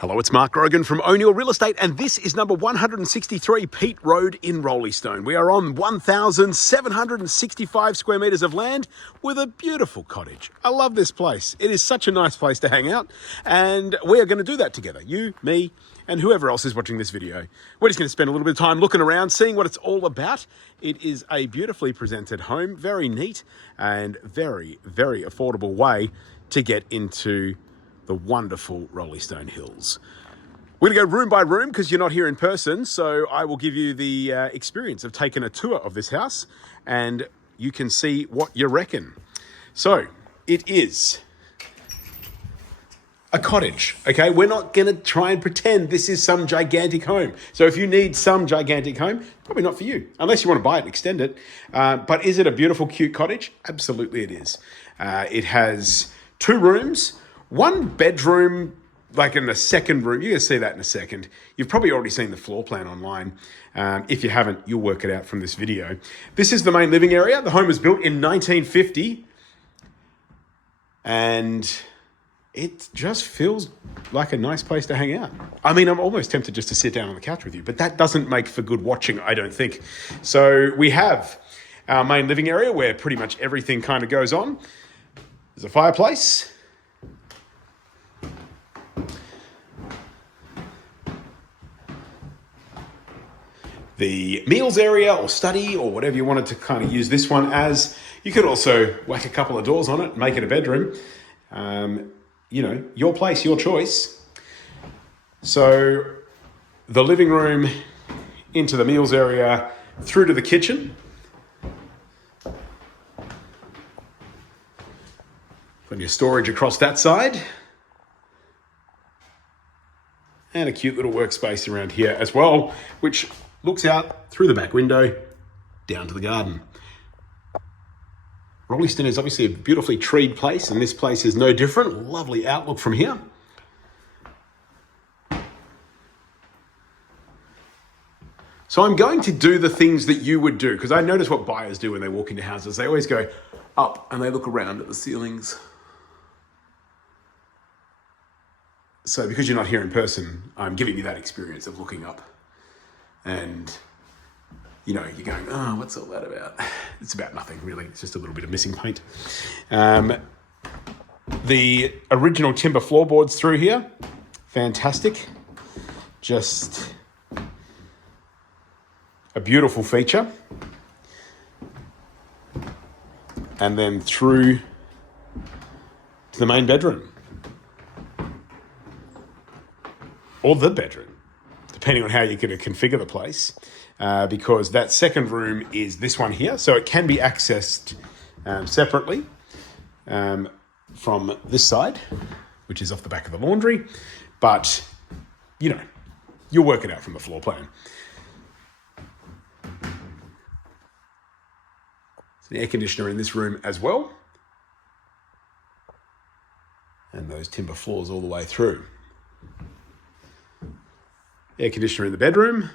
Hello, it's Mark Grogan from O'Neill Real Estate, and this is number 163 Peet Road in Roleystone. We are on 1,765 square metres of land with a beautiful cottage. I love this place. It is such a nice place to hang out, and we are going to do that together. You, me, and whoever else is watching this video. We're just going to spend a little bit of time looking around, seeing what it's all about. It is a beautifully presented home, very neat, and very, very affordable way to get into the wonderful Roleystone Hills. We're going to go room by room because you're not here in person, so I will give you the experience of taking a tour of this house and you can see what you reckon. So, it is a cottage, okay? We're not going to try and pretend this is some gigantic home. So if you need some gigantic home, probably not for you, unless you want to buy it and extend it. But is it a beautiful, cute cottage? Absolutely it is. It has 2 rooms, 1 bedroom, like in the second room. You're going to see that in a second. You've probably already seen the floor plan online. If you haven't, you'll work it out from this video. This is the main living area. The home was built in 1950. And it just feels like a nice place to hang out. I mean, I'm almost tempted just to sit down on the couch with you, but that doesn't make for good watching, I don't think. So we have our main living area where pretty much everything kind of goes on. There's a fireplace. The meals area or study or whatever you wanted to kind of use this one as. You could also whack a couple of doors on it, make it a bedroom. You know, your place, your choice. So the living room into the meals area, through to the kitchen. Put your storage across that side. And a cute little workspace around here as well, which looks out through the back window down to the garden. Roleystone is obviously a beautifully treed place, and this place is no different. Lovely outlook from here. So I'm going to do the things that you would do, because I notice what buyers do when they walk into houses. They always go up and they look around at the ceilings. So because you're not here in person, I'm giving you that experience of looking up. And, you know, you're going, oh, what's all that about? It's about nothing, really. It's just a little bit of missing paint. The original timber floorboards through here, fantastic. Just a beautiful feature. And then through to the main bedroom. Or the bedroom, depending on how you're going to configure the place, because that second room is this one here. So it can be accessed separately from this side, which is off the back of the laundry. But, you know, you'll work it out from the floor plan. There's an air conditioner in this room as well. And those timber floors all the way through. Air conditioner in the bedroom.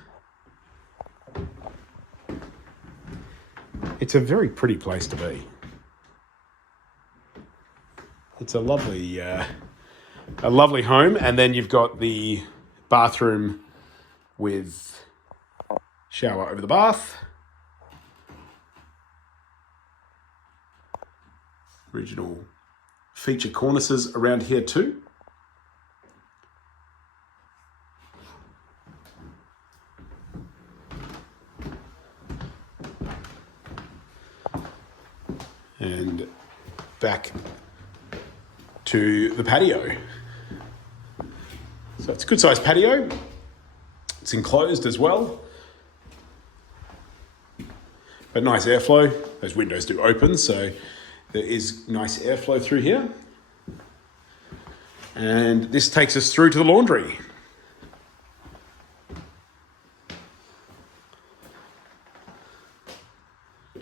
It's a very pretty place to be. It's a lovely home, and then you've got the bathroom with shower over the bath. Original feature cornices around here too. And back to the patio. So it's a good sized patio. It's enclosed as well. But nice airflow. Those windows do open, so there is nice airflow through here. And this takes us through to the laundry.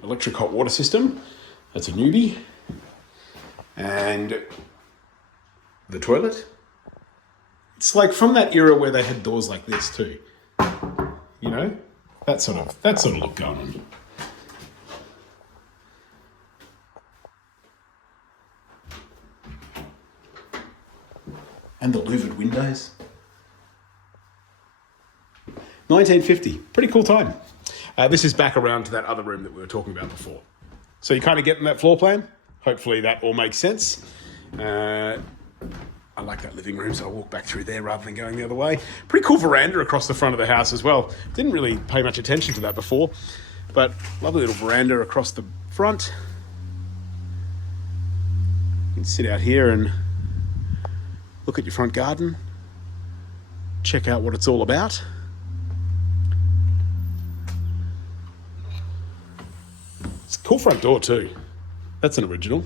Electric hot water system. That's a newbie. And the toilet. It's like from that era where they had doors like this too. You know, that sort of look going on. And the louvered windows. 1950, pretty cool time. This is back around to that other room that we were talking about before. So you kind of getting that floor plan? Hopefully that all makes sense. I like that living room, so I'll walk back through there rather than going the other way. Pretty cool veranda across the front of the house as well. Didn't really pay much attention to that before, but lovely little veranda across the front. You can sit out here and look at your front garden, check out what it's all about. It's a cool front door too. That's an original.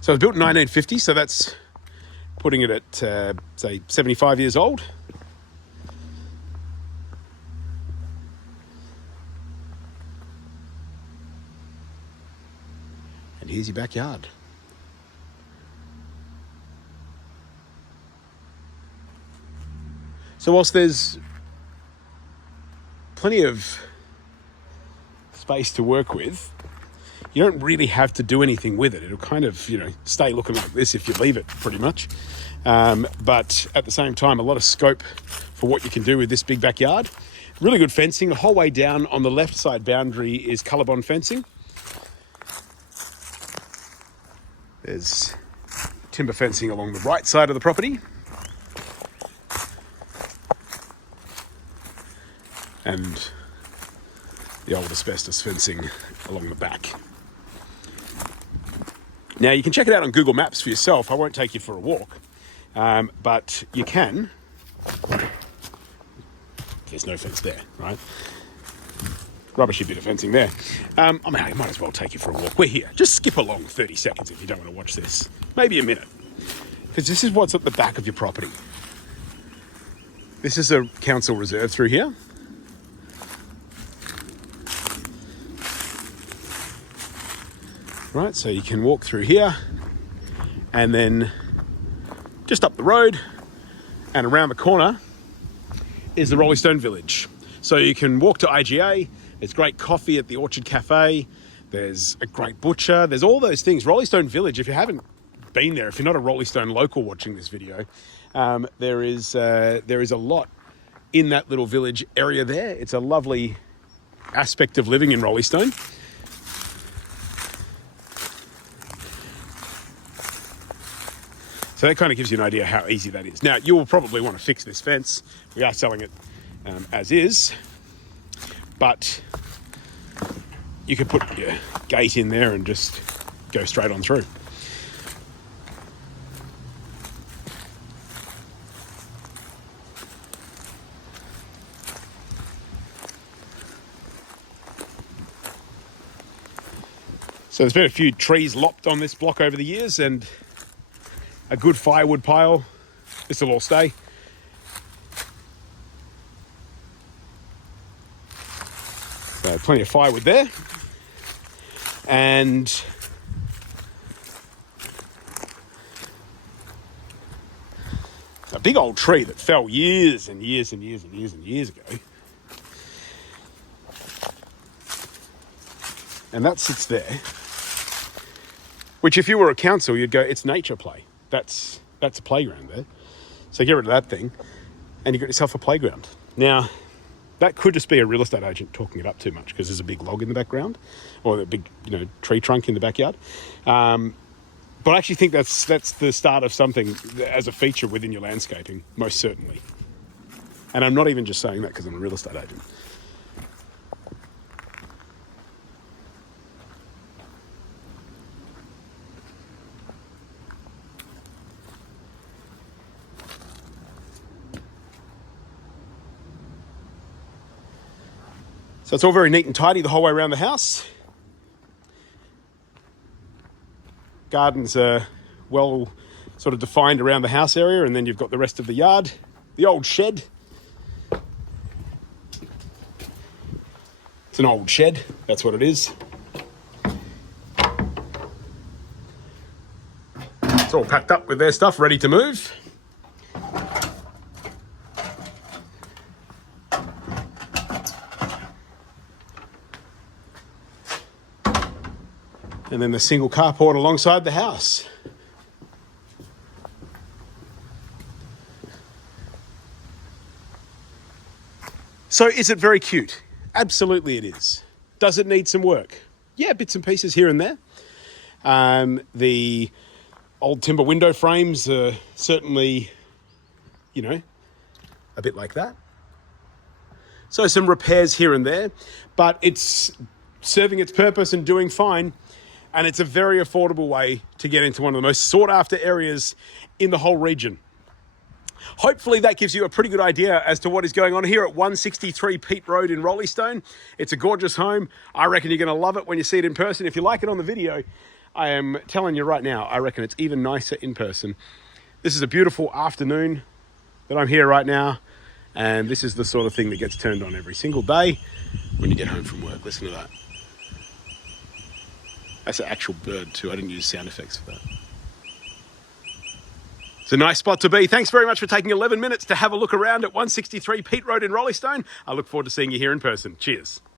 So it was built in 1950, so that's putting it at, say, 75 years old. And here's your backyard. So whilst there's plenty of space to work with, you don't really have to do anything with it. It'll kind of, stay looking like this if you leave it, pretty much. But at the same time, a lot of scope for what you can do with this big backyard. Really good fencing. The whole way down on the left side boundary is colour-bond fencing. There's timber fencing along the right side of the property. And the old asbestos fencing along the back. Now, you can check it out on Google Maps for yourself. I won't take you for a walk, but you can. There's no fence there, right? Rubbishy bit of fencing there. I might as well take you for a walk. We're here. Just skip along 30 seconds if you don't want to watch this. Maybe a minute. Because this is what's at the back of your property. This is a council reserve through here. Right, so you can walk through here and then just up the road and around the corner is the Roleystone village. So you can walk to IGA, there's great coffee at the Orchard Cafe, there's a great butcher, there's all those things. Roleystone village, if you haven't been there, if you're not a Roleystone local watching this video, there is a lot in that little village area there. It's a lovely aspect of living in Roleystone. So that kind of gives you an idea how easy that is. Now, you will probably want to fix this fence. We are selling it as is, but you could put your gate in there and just go straight on through. So there's been a few trees lopped on this block over the years and a good firewood pile. This will all stay. So plenty of firewood there. And a big old tree that fell years and years and years and years and years ago. And that sits there. Which if you were a council, you'd go, it's nature play. That's a playground there. So get rid of that thing and you've got yourself a playground. Now, that could just be a real estate agent talking it up too much because there's a big log in the background or a big, tree trunk in the backyard. But I actually think that's the start of something as a feature within your landscaping, most certainly. And I'm not even just saying that because I'm a real estate agent. So it's all very neat and tidy the whole way around the house. Gardens are well sort of defined around the house area, and then you've got the rest of the yard. The old shed. It's an old shed, that's what it is. It's all packed up with their stuff, ready to move. And then the single carport alongside the house. So is it very cute? Absolutely it is. Does it need some work? Yeah, bits and pieces here and there. The old timber window frames are certainly, you know, a bit like that. So some repairs here and there, but it's serving its purpose and doing fine. And it's a very affordable way to get into one of the most sought after areas in the whole region. Hopefully that gives you a pretty good idea as to what is going on here at 163 Peet Road in Roleystone. It's a gorgeous home. I reckon you're going to love it when you see it in person. If you like it on the video, I am telling you right now, I reckon it's even nicer in person. This is a beautiful afternoon that I'm here right now. And this is the sort of thing that gets turned on every single day when you get home from work. Listen to that. That's an actual bird too. I didn't use sound effects for that. It's a nice spot to be. Thanks very much for taking 11 minutes to have a look around at 163 Peet Road in Roleystone. I look forward to seeing you here in person. Cheers.